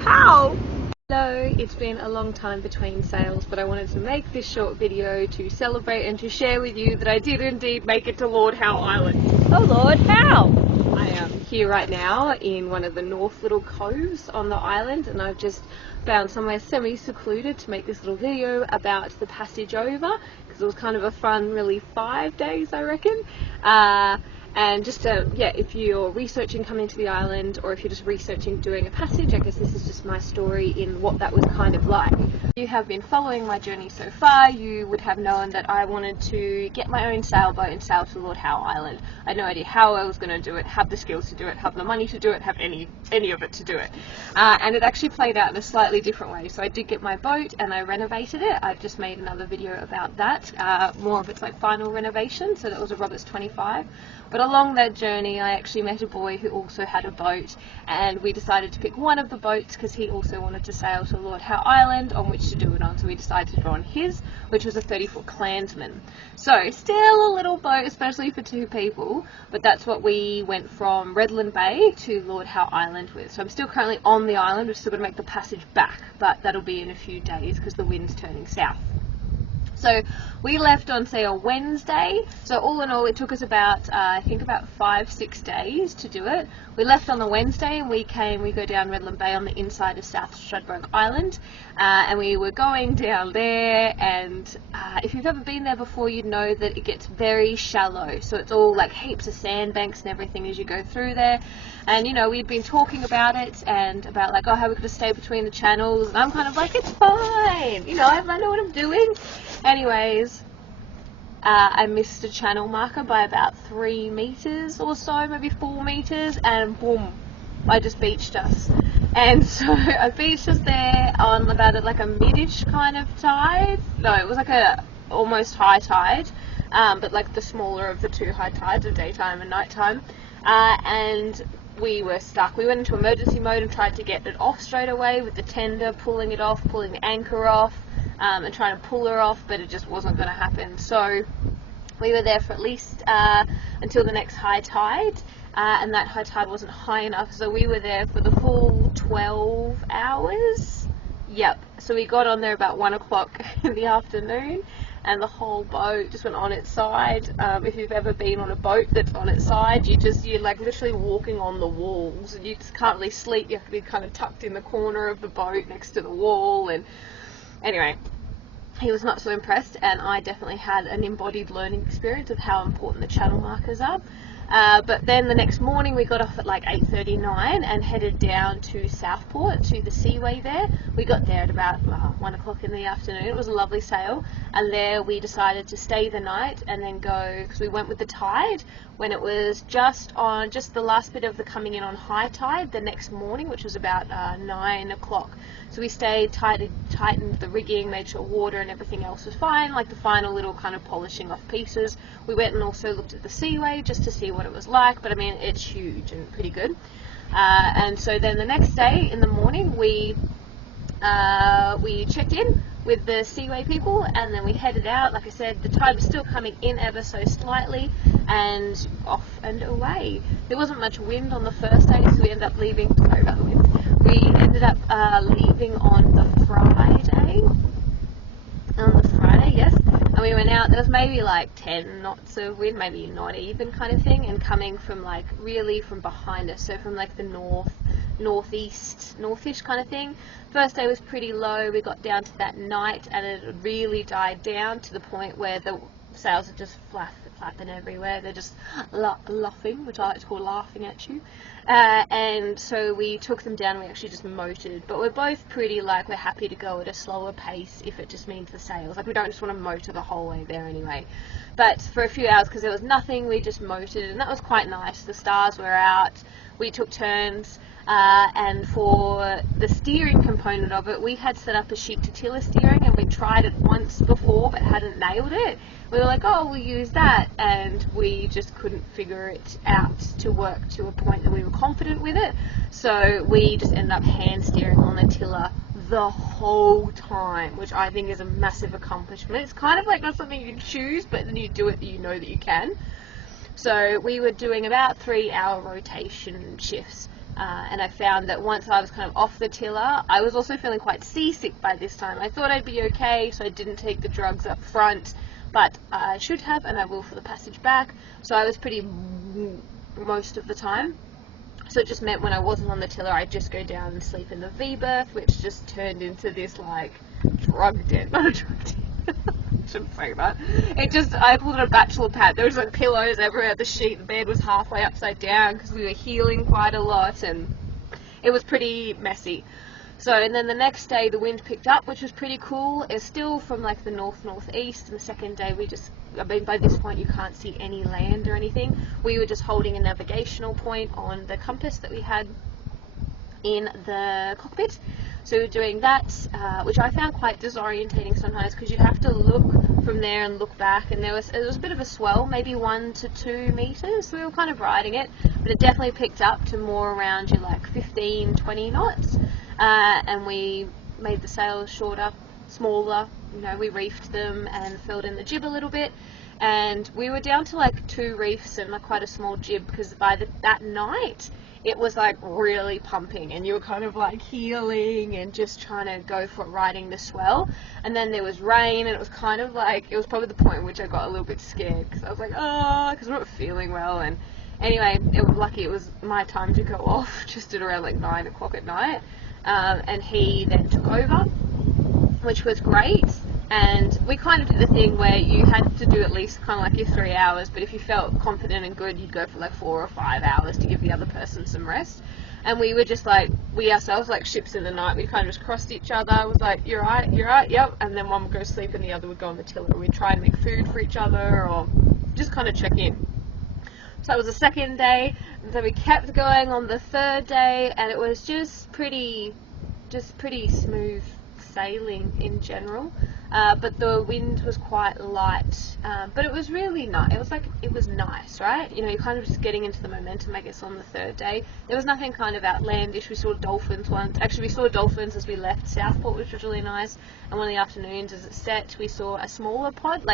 Howe! Hello, it's been a long time between sails, but I wanted to make this short video to celebrate and to share with you that I did indeed make it to Lord Howe Island. Oh, Lord Howe! I am here right now in one of the north little coves on the island, and I've just found somewhere semi-secluded to make this little video about the passage over, because it was kind of a fun, really 5 days, I reckon. And just yeah, if you're researching coming to the island, or if you're just researching doing a passage, I guess this is just my story in what that was kind of like. If you have been following my journey so far, you would have known that I wanted to get my own sailboat and sail to Lord Howe Island. I had no idea how I was going to do it, have the skills to do it, have the money to do it, have any of it to do it. And it actually played out in a slightly different way. So I did get my boat and I renovated it. I've just made another video about that, more of its like final renovation, so that was a Roberts 25. But along that journey I actually met a boy who also had a boat, and we decided to pick one of the boats because he also wanted to sail to Lord Howe Island on which to do it on, so we decided to go on his, which was a 30-foot Clansman. So still a little boat, especially for two people, but that's what we went from Redland Bay to Lord Howe Island with. So I'm still currently on the island, we're still going to make the passage back, but that'll be in a few days because the wind's turning south. So we left on, say, a Wednesday, so all in all it took us about, I think about 5-6 days to do it. We left on the Wednesday and we go down Redland Bay on the inside of South Stradbroke Island, and we were going down there, and if you've ever been there before you'd know that it gets very shallow, so it's all like heaps of sandbanks and everything as you go through there. And you know, we'd been talking about it and about like, oh, how we could stay between the channels, and I'm kind of like, it's fine, you know, I know what I'm doing. Anyways, I missed a channel marker by about 3 meters or so, maybe 4 meters, and boom, I just beached us. And so I beached us there on about like a mid-ish kind of tide. No, it was like a almost high tide, but like the smaller of the two high tides of daytime and nighttime. And we were stuck. We went into emergency mode and tried to get it off straight away with the tender, pulling it off, pulling the anchor off, and trying to pull her off, but it just wasn't going to happen. So we were there for at least until the next high tide, and that high tide wasn't high enough, so we were there for the full 12 hours. Yep, so we got on there about 1 o'clock in the afternoon, and the whole boat just went on its side. If you've ever been on a boat that's on its side, you're like literally walking on the walls, and you just can't really sleep. You have to be kind of tucked in the corner of the boat next to the wall. And anyway, he was not so impressed, and I definitely had an embodied learning experience of how important the channel markers are. But then the next morning we got off at like 8:39 and headed down to Southport, to the Seaway there. We got there at about 1 o'clock in the afternoon. It was a lovely sail, and there we decided to stay the night and then go, because we went with the tide when it was just the last bit of the coming in on high tide the next morning, which was about 9 o'clock. So we stayed, tightened the rigging, made sure water and everything else was fine, like the final little kind of polishing off pieces. We went and also looked at the Seaway just to see what it was like, but I mean, it's huge and pretty good. And so then the next day in the morning we checked in with the Seaway people, and then we headed out. Like I said, the tide was still coming in ever so slightly, and off and away. There wasn't much wind on the first day, so we ended up leaving. Sorry about the wind. We ended up leaving on the Friday. Yes, and we went out. There was maybe like 10 knots of wind, maybe not even kind of thing, and coming from like really from behind us, so from like the northish kind of thing. First day was pretty low. We got down to that night and it really died down to the point where the sails are just flapping everywhere. They're just laughing, which I like to call laughing at you. And so we took them down and we actually just motored. But we're both pretty like, we're happy to go at a slower pace if it just means the sails. Like, we don't just want to motor the whole way there anyway. But for a few hours, because there was nothing, we just motored, and that was quite nice. The stars were out. We took turns. And for the steering component of it, we had set up a sheet to tiller steering, and we tried it once before but hadn't nailed it. We were like, oh, we'll use that, and we just couldn't figure it out to work to a point that we were confident with it. So we just ended up hand steering on the tiller the whole time, which I think is a massive accomplishment. It's kind of like not something you can choose, but then you do it, you know that you can. So we were doing about 3-hour rotation shifts. And I found that once I was kind of off the tiller, I was also feeling quite seasick by this time. I thought I'd be okay, so I didn't take the drugs up front, but I should have, and I will for the passage back. So I was pretty most of the time. So it just meant when I wasn't on the tiller, I'd just go down and sleep in the V-berth, which just turned into this, like, drug den. Not a drug den. I shouldn't say that. I called it a bachelor pad. There was, like, pillows everywhere. The sheet, the bed was halfway upside down because we were healing quite a lot, and it was pretty messy. So, and then the next day the wind picked up, which was pretty cool. It's still from, like, the north-northeast, and the second day by this point you can't see any land or anything. We were just holding a navigational point on the compass that we had in the cockpit. So we were doing that, which I found quite disorientating sometimes because you'd have to look from there and look back, and it was a bit of a swell, maybe 1 to 2 meters. So we were kind of riding it, but it definitely picked up to more around you like 15, 20 knots. And we made the sails shorter, smaller, we reefed them and filled in the jib a little bit, and we were down to like 2 reefs and like quite a small jib because by that night it was like really pumping, and you were kind of like heeling and just trying to go for riding the swell. And then there was rain, and it was kind of like, it was probably the point in which I got a little bit scared because I was like, oh, because I'm not feeling well. And anyway, it was lucky it was my time to go off just at around like 9 o'clock at night. And he then took over, which was great. And we kind of did the thing where you had to do at least kind of like your 3 hours, but if you felt confident and good, you'd go for like 4 or 5 hours to give the other person some rest. And we were just like, we ourselves like ships in the night, we kind of just crossed each other. I was like, you're right, yep. And then one would go sleep and the other would go on the tiller. We'd try and make food for each other or just kind of check in. So that was the second day, and so we kept going on the third day, and it was just pretty smooth sailing in general. But the wind was quite light, but it was really nice. It was nice, right? You're kind of just getting into the momentum, I guess, on the third day. There was nothing kind of outlandish. We saw dolphins once. Actually, we saw dolphins as we left Southport, which was really nice. And one of the afternoons as it set, we saw a smaller pod.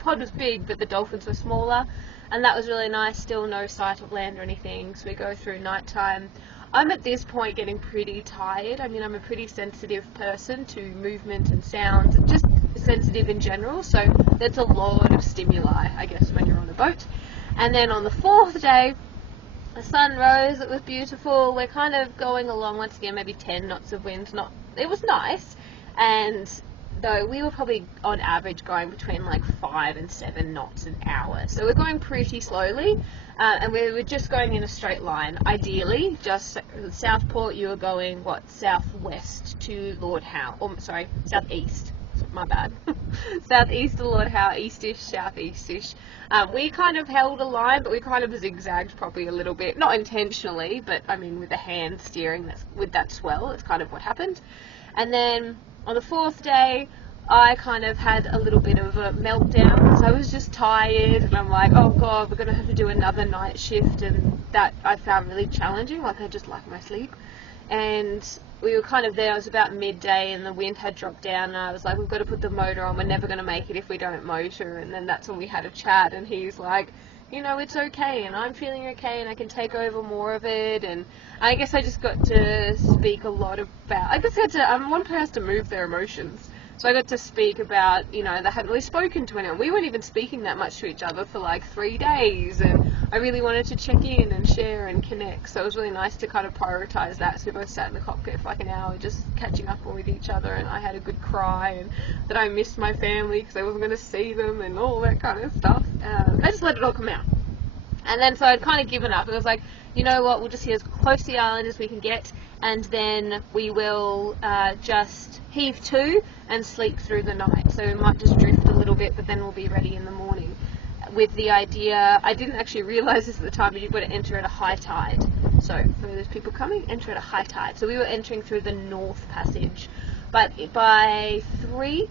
Pod was big, but the dolphins were smaller. And that was really nice. Still no sight of land or anything. So we go through nighttime. I'm at this point getting pretty tired. I mean, I'm a pretty sensitive person to movement and sound, just sensitive in general. So there's a lot of stimuli, I guess, when you're on a boat. And then on the fourth day, the sun rose. It was beautiful. We're kind of going along once again, maybe 10 knots of wind. It was nice. And though we were probably on average going between like 5 and 7 knots an hour. So we're going pretty slowly, and we were just going in a straight line. Ideally, just Southport, you were going, southwest to Lord Howe, southeast, my bad. Southeast to Lord Howe, eastish, southeastish. We kind of held a line, but we kind of zigzagged probably a little bit, not intentionally, but I mean with the hand steering, with that swell, that's kind of what happened. And then on the fourth day, I kind of had a little bit of a meltdown because I was just tired, and I'm like, oh god, we're going to have to do another night shift, and that I found really challenging. Like, I just like my sleep. And we were kind of there, it was about midday, and the wind had dropped down, and I was like, we've got to put the motor on, we're never going to make it if we don't motor. And then that's when we had a chat, and he's like, it's okay, and I'm feeling okay, and I can take over more of it. And I guess I just got to speak a lot about, one person has to move their emotions. So I got to speak about, they hadn't really spoken to anyone. We weren't even speaking that much to each other for like 3 days, and I really wanted to check in and share and connect. So it was really nice to kind of prioritize that. So we both sat in the cockpit for like an hour just catching up with each other, and I had a good cry, and that I missed my family because I wasn't going to see them and all that kind of stuff. I just let it all come out. And then so I'd kind of given up. It was like, you know what, we'll just get as close to the island as we can get, and then we will just heave to and sleep through the night. So we might just drift a little bit, but then we'll be ready in the morning. With the idea, I didn't actually realise this at the time, but you've got to enter at a high tide. So for those people coming, enter at a high tide. So we were entering through the North Passage. But by 3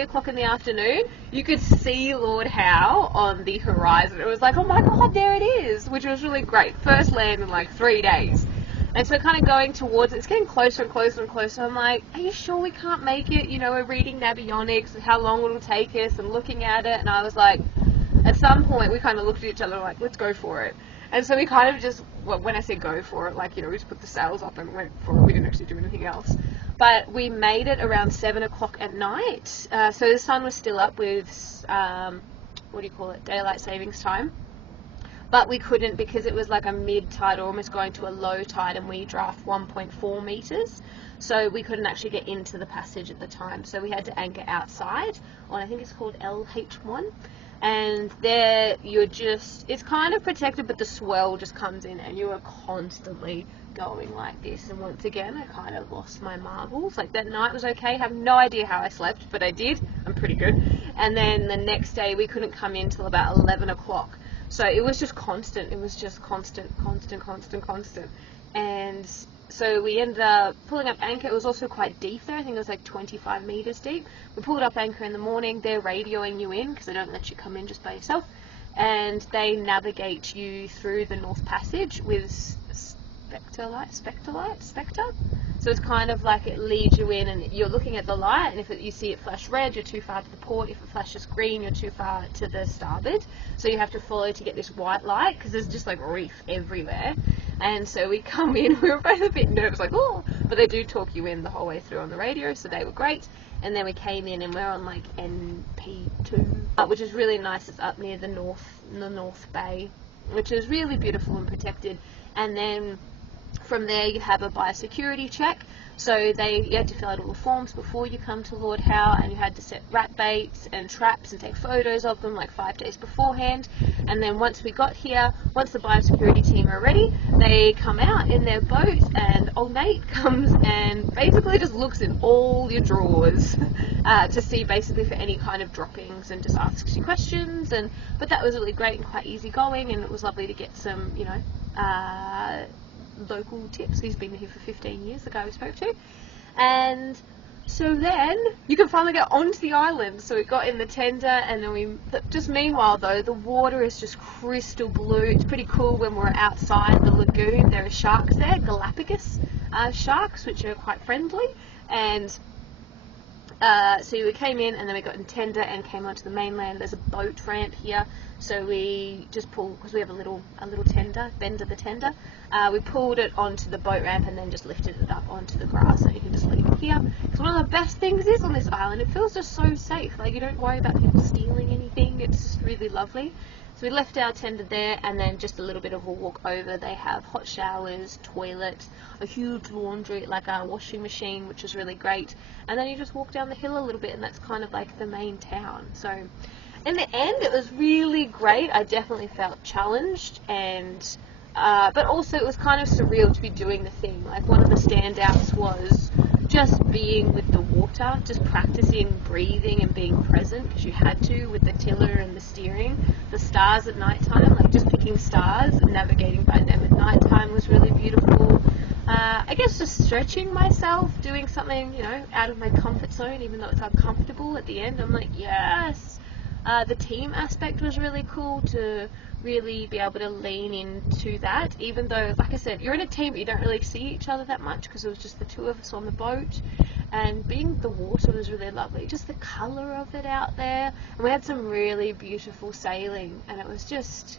o'clock in the afternoon, you could see Lord Howe on the horizon. It was like, oh my god, there it is, which was really great. First land in like 3 days. And so kind of going towards it, it's getting closer and closer and closer. I'm like, are you sure we can't make it? We're reading navionics, how long it'll take us, and looking at it, and I was like, at some point we kind of looked at each other like, let's go for it. And so we kind of just, well, when I say go for it, like, you know, we just put the sails up and went for it. We didn't actually do anything else. But we made it around 7 o'clock at night. So the sun was still up with, daylight savings time. But we couldn't, because it was like a mid-tide or almost going to a low tide, and we draft 1.4 meters. So we couldn't actually get into the passage at the time. So we had to anchor outside on, I think it's called LH1. And there you're just, it's kind of protected, but the swell just comes in and you are constantly going like this. And once again, I kind of lost my marbles. Like, that night was okay. I have no idea how I slept, but I did. I'm pretty good. And then the next day we couldn't come in till about 11 o'clock. So it was just constant. It was just constant. And so we ended up pulling up anchor. It was also quite deep there. I think it was like 25 meters deep. We pulled up anchor in the morning. They're radioing you in, because they don't let you come in just by yourself. And they navigate you through the North Passage with Spectre. So it's kind of like it leads you in, and you're looking at the light, and if you see it flash red, you're too far to the port. If it flashes green, you're too far to the starboard. So you have to follow to get this white light, because there's just like reef everywhere. And so we come in, we were both a bit nervous, like, oh, but they do talk you in the whole way through on the radio, so they were great. And then we came in and we're on like NP2, which is really nice. It's up near the North Bay, which is really beautiful and protected. And then from there you have a biosecurity check. So you had to fill out all the forms before you come to Lord Howe, and you had to set rat baits and traps and take photos of them like 5 days beforehand. And then once we got here, once the biosecurity team are ready, they come out in their boat, and old mate comes and basically just looks in all your drawers to see basically for any kind of droppings, and just asks you questions. But that was really great and quite easy going, and it was lovely to get some, you know, local tips. He's been here for 15 years, the guy we spoke to. And so then you can finally get onto the island. So we got in the tender, and then just meanwhile though, the water is just crystal blue. It's pretty cool. When we're outside the lagoon, there are sharks there, Galapagos sharks, which are quite friendly. And so we came in, and then we got in tender and came onto the mainland. There's a boat ramp here, so we just pulled, because we have a little tender, bend of the tender. We pulled it onto the boat ramp and then just lifted it up onto the grass, so you can just leave it here. Because one of the best things is on this island, it feels just so safe. Like, you don't worry about people stealing anything. It's really lovely. So we left our tender there, and then just a little bit of a walk over. They have hot showers, toilets, a huge laundry, like a washing machine, which is really great. And then you just walk down the hill a little bit, and that's kind of like the main town. So in the end, it was really great. I definitely felt challenged, and but also it was kind of surreal to be doing the thing. Like, one of the standouts was just being with the water, just practicing breathing and being present, because you had to with the tiller and the steering. The stars at night time, like just picking stars and navigating by them at night time was really beautiful. I guess just stretching myself, doing something, you know, out of my comfort zone, even though it's uncomfortable at the end. I'm like, yes. The team aspect was really cool, to really be able to lean into that, even though, like I said, you're in a team but you don't really see each other that much, because it was just the two of us on the boat. And being the water was really lovely, just the colour of it out there. And we had some really beautiful sailing, and it was just,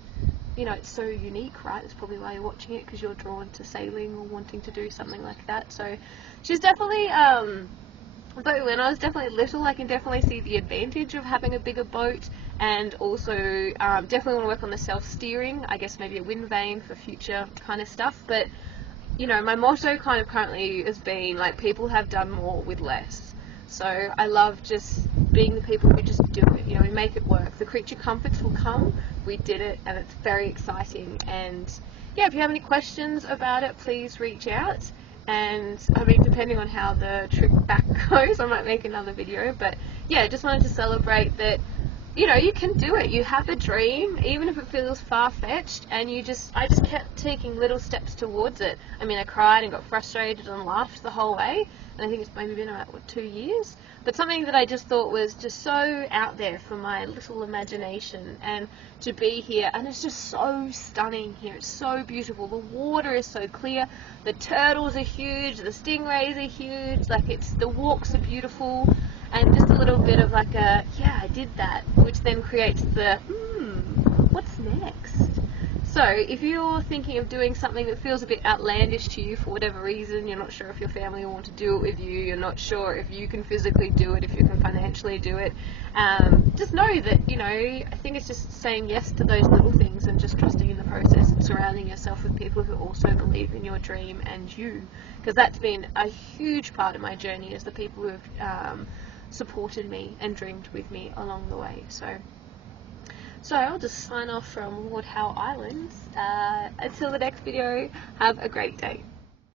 you know, it's so unique, right? It's probably why you're watching it, because you're drawn to sailing or wanting to do something like that. So she's definitely but when I was definitely little, I can definitely see the advantage of having a bigger boat, and also definitely want to work on the self-steering, I guess maybe a wind vane for future kind of stuff. But, you know, my motto kind of currently has been, like, people have done more with less. So I love just being the people who just do it, you know, we make it work. The creature comforts will come, we did it, and it's very exciting. And yeah, if you have any questions about it, please reach out. And I mean, depending on how the trip back goes, I might make another video. But yeah, just wanted to celebrate that, you know, you can do it. You have a dream, even if it feels far-fetched, and I just kept taking little steps towards it. I mean, I cried and got frustrated and laughed the whole way, and I think it's maybe been about 2 years. But something that I just thought was just so out there for my little imagination, and to be here, and it's just so stunning here. It's so beautiful. The water is so clear. The turtles are huge. The stingrays are huge. Like, the walks are beautiful, and just a little bit of like a, yeah, I did that, which then creates the, what's next? So if you're thinking of doing something that feels a bit outlandish to you for whatever reason, you're not sure if your family will want to do it with you, you're not sure if you can physically do it, if you can financially do it, just know that, you know, I think it's just saying yes to those little things and just trusting in the process and surrounding yourself with people who also believe in your dream and you, because that's been a huge part of my journey, is the people who have supported me and dreamed with me along the way. So I'll just sign off from Lord Howe Island. Until the next video, have a great day.